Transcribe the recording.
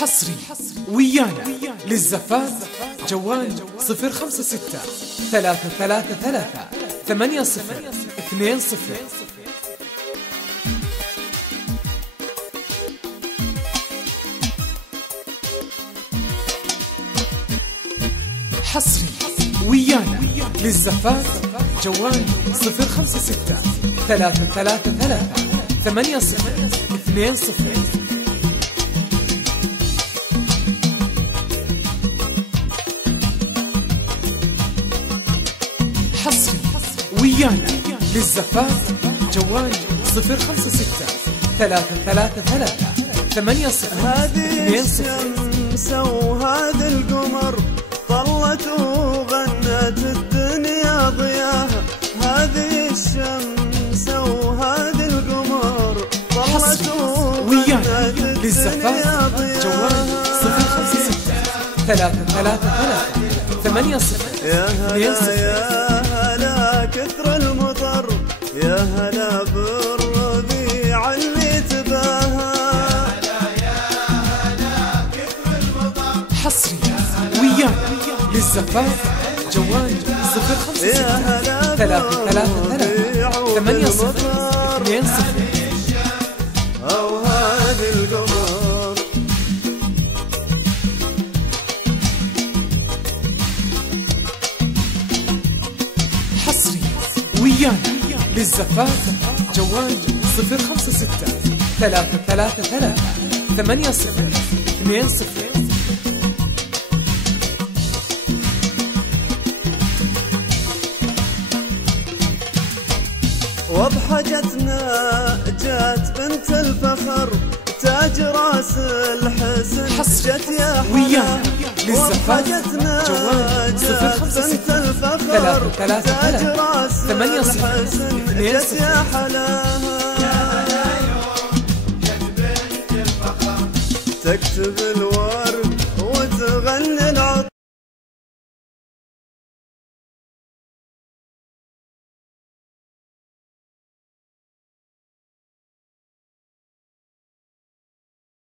حصري ويانا للزفاف جوال 056 333 8020. حصري ويانا للزفاف جوال 056 333 8020. حصري ويانا للزفاف جوال 056 333 8020. هذه الشمس وهذا القمر طلت وغنت الدنيا ضياها. هذه الشمس وهذا القمر طلت وغنت الدنيا ضياها. جوال 056 333 8020. يا هلا يا هلا كثر المطر، يا هلا بالربيع اللي تباها. حصري ويانا للزفاف جوال 056 333 8020. أو هذه القمر حصري ويانا للزفاف جوال 056 333 8020. وبحجتنا جات بنت الفخر، تاج راس الحسن جت يا ويانا للزفاف وبحجتنا جوال جات بنت الفخر، تاج راس الحسن جت يا حلاها. تكتب